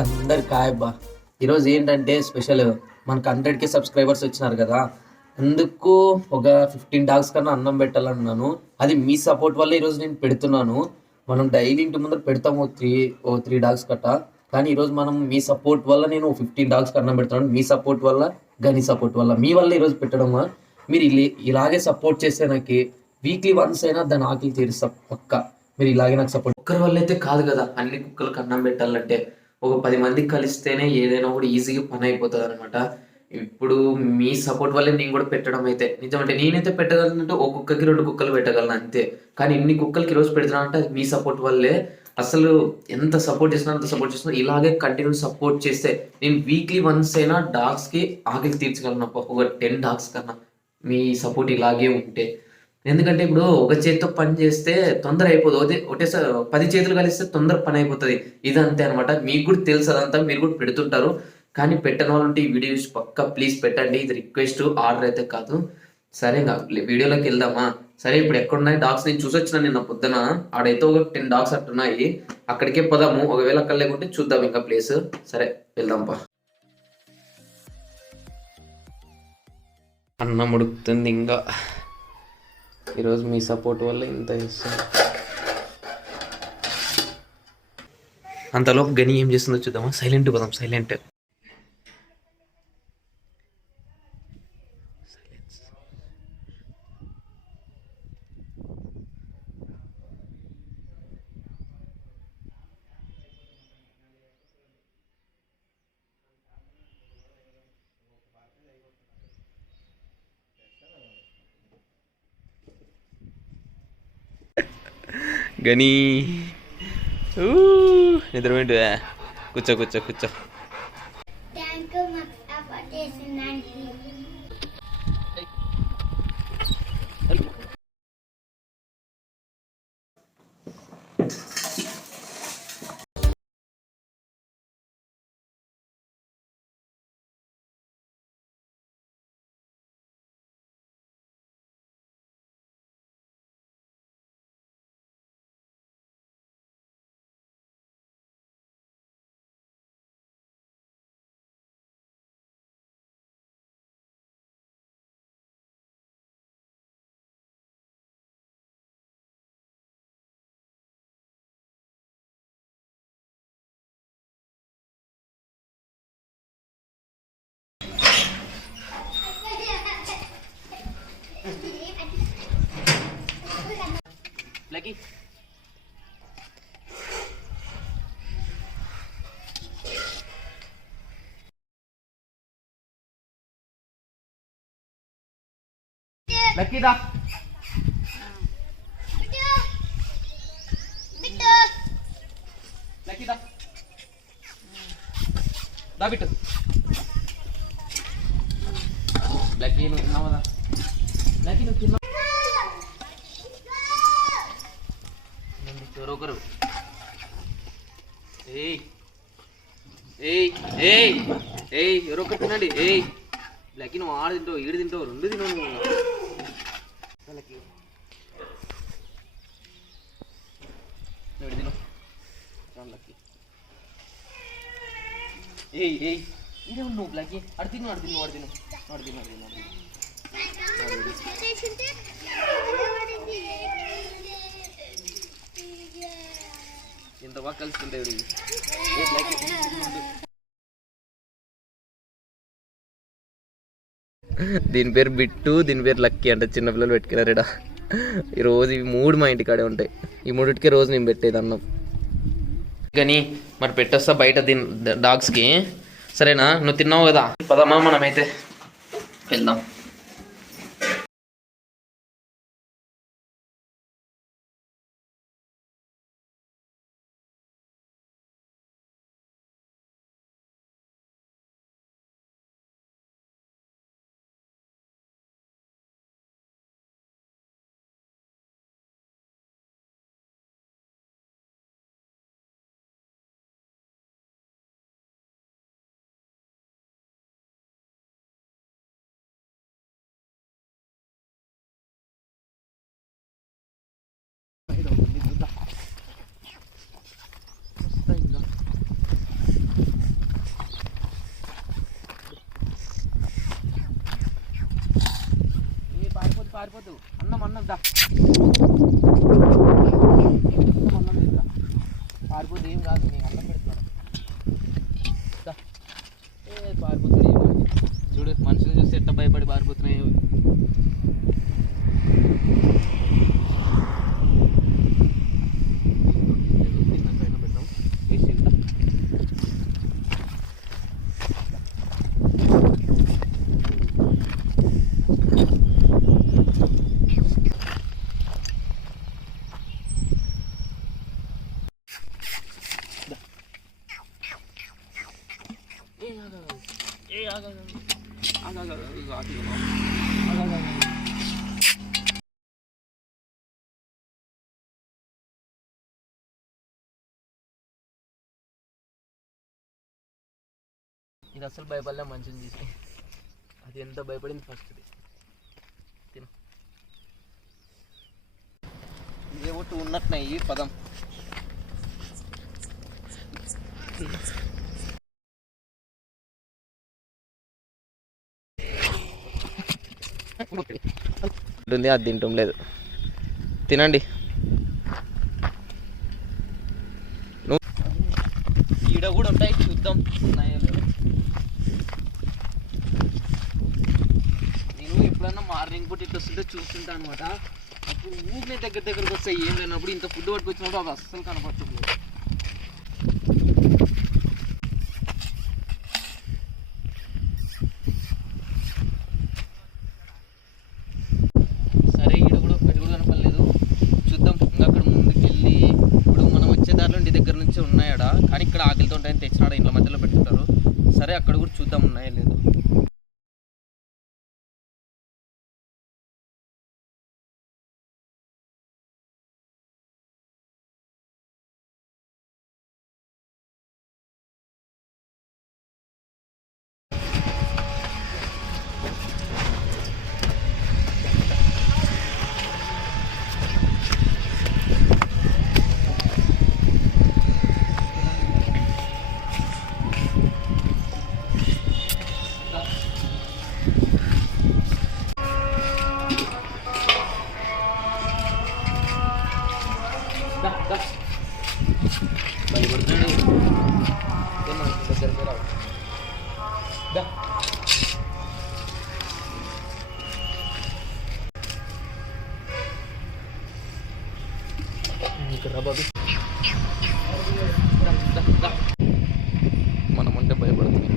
అందరు కాయబ్బా. ఈరోజు ఏంటంటే స్పెషల్, మనకు 100K సబ్స్క్రైబర్స్ వచ్చినారు కదా, అందుకు ఒక 15 డాగ్స్ కన్నా అన్నం పెట్టాలన్నాను. అది మీ సపోర్ట్ వల్ల ఈరోజు నేను పెడుతున్నాను. మనం డైలీ ఇంటి ముందర పెడతాము త్రీ డాగ్స్ కట్ట. కానీ ఈరోజు మనం మీ సపోర్ట్ వల్ల నేను 15 డాగ్స్కి అన్నం పెడుతున్నాను. మీ సపోర్ట్ వల్ల, గని సపోర్ట్ వల్ల, మీ వల్ల ఈరోజు పెట్టడం. మీరు ఇలాగే సపోర్ట్ చేస్తే నాకు వీక్లీ వన్స్ అయినా దాని ఆకలి తీరుస్తా పక్క. మీరు ఇలాగే నాకు సపోర్ట్. ఒక్కరి వల్ల అయితే కాదు కదా అన్ని కుక్కలకు అన్నం పెట్టాలంటే. ఒక 10 మందికి కలిస్తేనే ఏదైనా కూడా ఈజీగా పని అయిపోతుంది అనమాట. ఇప్పుడు మీ సపోర్ట్ వల్లే నేను కూడా పెట్టడం అయితే నిజమంటే, నేనైతే పెట్టగలనంటే ఒక కుక్కకి 2 కుక్కలు పెట్టగలను అంతే. కానీ ఇన్ని కుక్కలకి ఈరోజు పెడుతున్నా అంటే అది మీ సపోర్ట్ వల్లే. అసలు ఎంత సపోర్ట్ చేసినా అంత సపోర్ట్ చేసినా ఇలాగే కంటిన్యూ సపోర్ట్ చేస్తే నేను వీక్లీ వన్స్ అయినా డాగ్స్కి ఆకలి తీర్చగలను. ఒక 10 డాగ్స్ కన్నా మీ సపోర్ట్ ఇలాగే ఉంటే. ఎందుకంటే ఇప్పుడు ఒక చేతితో పని చేస్తే తొందర అయిపోదు, ఒకటేసారి 10 చేతులు కలిస్తే తొందర పని అయిపోతుంది. ఇదంతే అనమాట. మీకు కూడా తెలుసు అదంతా, మీరు కూడా పెడుతుంటారు. కానీ పెట్టని వాళ్ళు ఉంటే ఈ వీడియో పక్క ప్లీజ్ పెట్టండి. ఇది రిక్వెస్ట్, ఆర్డర్ అయితే కాదు. సరే ఇంకా వీడియోలోకి వెళ్దామా? సరే, ఇప్పుడు ఎక్కడున్నాయి డాగ్స్? నేను చూసి వచ్చిన నిన్న పొద్దున. ఆడైతే ఒక 10 డాగ్స్ అట్టున్నాయి. అక్కడికే పోదాము. ఒకవేళ అక్కడ లేకుంటే చూద్దాం ఇంకా ప్లేస్. సరే వెళ్దాం పా. అన్నం ఉడుకుతుంది ఇంకా. ఈరోజు మీ సపోర్ట్ వల్ల ఇంత చేస్తాను. అంతలోపు గని ఏం చేస్తుందో చూద్దామా? సైలెంట్ పోదాం, సైలెంట్. గని నిద్రపోయింటు. కూర్చో కూర్చో కూర్చో. Lagi. Lagi dah. Lagi dah. Dah bitu. Lagi nu kenapa dah? Lagi nu kenapa? Joro karo. Hey. Hey. Hey. Hey. Joro karo nadi. Hey. Lagi nu ఆడ తింటావు, ఈడు తింటావు, రెండు తిన్నావు నువ్వు. లక్కీ తిను. లక్కీ. ఏయ్ ఏయ్ ఇదే నువ్వు లక్కీ. అడు తిను అడు తిను అడు తిను అడు తిను అడు తిను అడు ఎంత బాగా కలుసుకుంటాడు. దీని పేరు బిట్టు, దీని పేరు లక్కీ అంటే చిన్నపిల్లలు పెట్టుకున్నారేడా. ఈరోజు ఇవి 3 మా ఇంటికాడే ఉంటాయి. ఈ 3కే రోజు నేను పెట్టేది అన్నం. కానీ మరి పెట్టొస్తా బయట డాగ్స్కి. సరేనా? నువ్వు తిన్నావు కదా, పదమ్మా మనమైతే వెళ్దాం. పారిపోతావు. అన్నం దా పారిపోతే ఏం కాదు, నేను అన్నం పెడతాను. పారిపోతుంది చూడు, మనుషులు చూస్తే ఎట్లా భయపడి పారిపోతున్నాయి. ఇది అసలు భయపడలే, మంచిగా తీసి అది ఎంత భయపడింది ఫస్ట్ తిన. ఇదే ఒట్టు ఉన్నట్టున్నాయి ఈ పదం. ఉంటుంది, అది తింటం లేదు. తినండి. ఈడ కూడా ఉంటాయి, చూద్దాం ఉన్నాయో లేదో. నేను ఎప్పుడన్నా మార్నింగ్ పూట ఇట్లా వస్తుంటే చూస్తుంటా అనమాట. అప్పుడు ఊరినే దగ్గరకు వస్తాయి, ఏం లేనప్పుడు ఇంత ఫుడ్ పట్టుకొచ్చినప్పుడు అది అస్సలు కనపడుతుంది. సరే ఈడ కూడా ఒక్కటి కూడా కనపడలేదు, చూద్దాం. ఇంకా అక్కడ ముందుకు వెళ్ళి ఇప్పుడు మనం వచ్చే దారిలో ఇంటి దగ్గర నుంచి ఉన్నాయడా, కానీ ఇక్కడ ఆకలితో ఉంటాయని తెచ్చినాడు, ఇంట్లో మధ్యలో పెట్టుకుంటారు. సరే అక్కడ కూడా చూద్దాం ఉన్నాయో లేదు. భయపడుతుంది దగ్గరికి రావు. ఇక్కడ బాబు మనం అంటే భయపడుతుంది.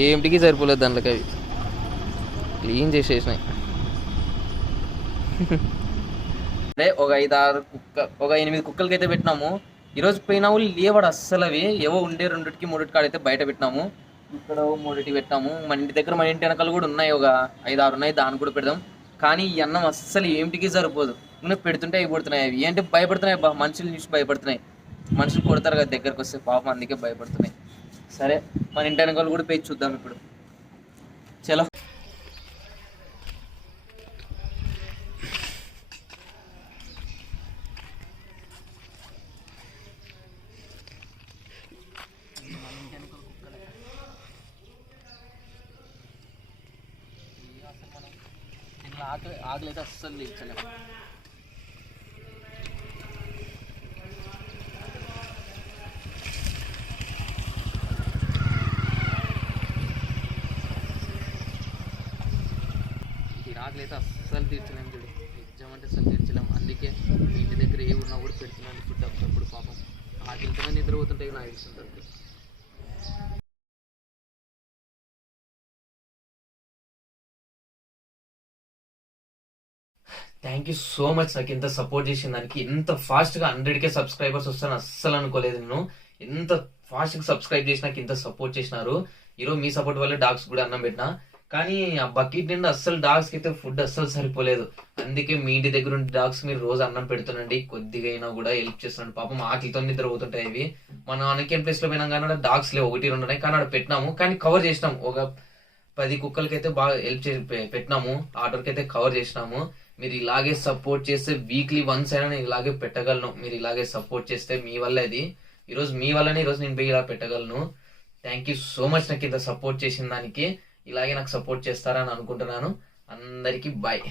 ఏమిటికి సరిపోలేదు దాంట్లోకి, అవి క్లీన్ చేసేసినాయి. అంటే ఒక 8 కుక్కలకి అయితే పెట్టినాము. ఈరోజు పోయినా వాళ్ళు లేవాడు అస్సలు. అవి ఏవో ఉండే 2కి 3 కాడైతే బయట పెట్టినాము. ఇక్కడ 3 పెట్టినాము. మన ఇంటి దగ్గర మన ఇంటి వెనకాల కూడా ఉన్నాయి, ఒక 5-6 ఉన్నాయి, దాన్ని కూడా పెడదాం. కానీ ఈ అన్నం అస్సలు ఏమిటికి సరిపోదు. నువ్వు పెడుతుంటే అవి పడుతున్నాయి. అవి ఏంటి భయపడుతున్నాయి, మనుషులు చూసి భయపడుతున్నాయి. మనుషులు కొడతారు కదా దగ్గరకు వస్తే, పాపం అందుకే భయపడుతున్నాయి. సరే మన ఇంటి వెనకాల కూడా పోయి చూద్దాం ఇప్పుడు. చలో ఆకలి అయితే అస్సలు తీర్చలేము. ఆకలి అయితే అస్సలు తీర్చలేము చూడు, నిజం అంటే అస్సలు తీర్చలేము. అందుకే మీ ఇంటి దగ్గర ఏ ఉన్నా కూడా పెడుతున్నాను ఫుడ్ అప్పుడప్పుడు. పాపం ఆకలితోనే నిద్రపోతుంటాయి నాకు ఇస్తుంటారు. థ్యాంక్ యూ సో మచ్ నాకు ఇంత సపోర్ట్ చేసిన దానికి. ఇంత ఫాస్ట్గా 100K సబ్స్క్రైబర్స్ వస్తాను అస్సలు అనుకోలేదు నేను. ఎంత ఫాస్ట్గా సబ్స్క్రైబ్ చేసి నాకు ఇంత సపోర్ట్ చేసినారు. ఈరోజు మీ సపోర్ట్ వల్ల డాగ్స్ కూడా అన్నం పెట్టినా. కానీ ఆ బకెట్ నిండా అస్సలు డాగ్స్కి అయితే ఫుడ్ అస్సలు సరిపోలేదు. అందుకే మీ ఇంటి దగ్గర ఉండే డాగ్స్ మీరు రోజు అన్నం పెడుతుండండి, కొద్దిగా అయినా కూడా హెల్ప్ చేస్తున్నాడు. పాపం ఆకలితో నిద్ర పోతుంటాయి ఇవి. మనం అన్కేన్ ప్లేస్ లో పోయినాం కానీ డాగ్స్ లేవు, 1-2 ఉన్నాయి. కానీ అక్కడ పెట్టినాము, కానీ కవర్ చేసినాం. ఒక 10 కుక్కలకి అయితే బాగా హెల్ప్ చేసి పెట్టినాము, ఆర్డర్కి అయితే కవర్ చేసినాము. మీరు ఇలాగే సపోర్ట్ చేస్తే వీక్లీ వన్స్ అయినా నేను ఇలాగే పెట్టగలను. మీరు ఇలాగే సపోర్ట్ చేస్తే మీ వల్ల ఇది ఈరోజు మీ వల్లనే ఈరోజు నేను పోయి ఇలా పెట్టగలను. థ్యాంక్ యూ సో మచ్ నాకు ఇంత సపోర్ట్ చేసిన దానికి. ఇలాగే నాకు సపోర్ట్ చేస్తారని అనుకుంటున్నాను. అందరికీ బాయ్.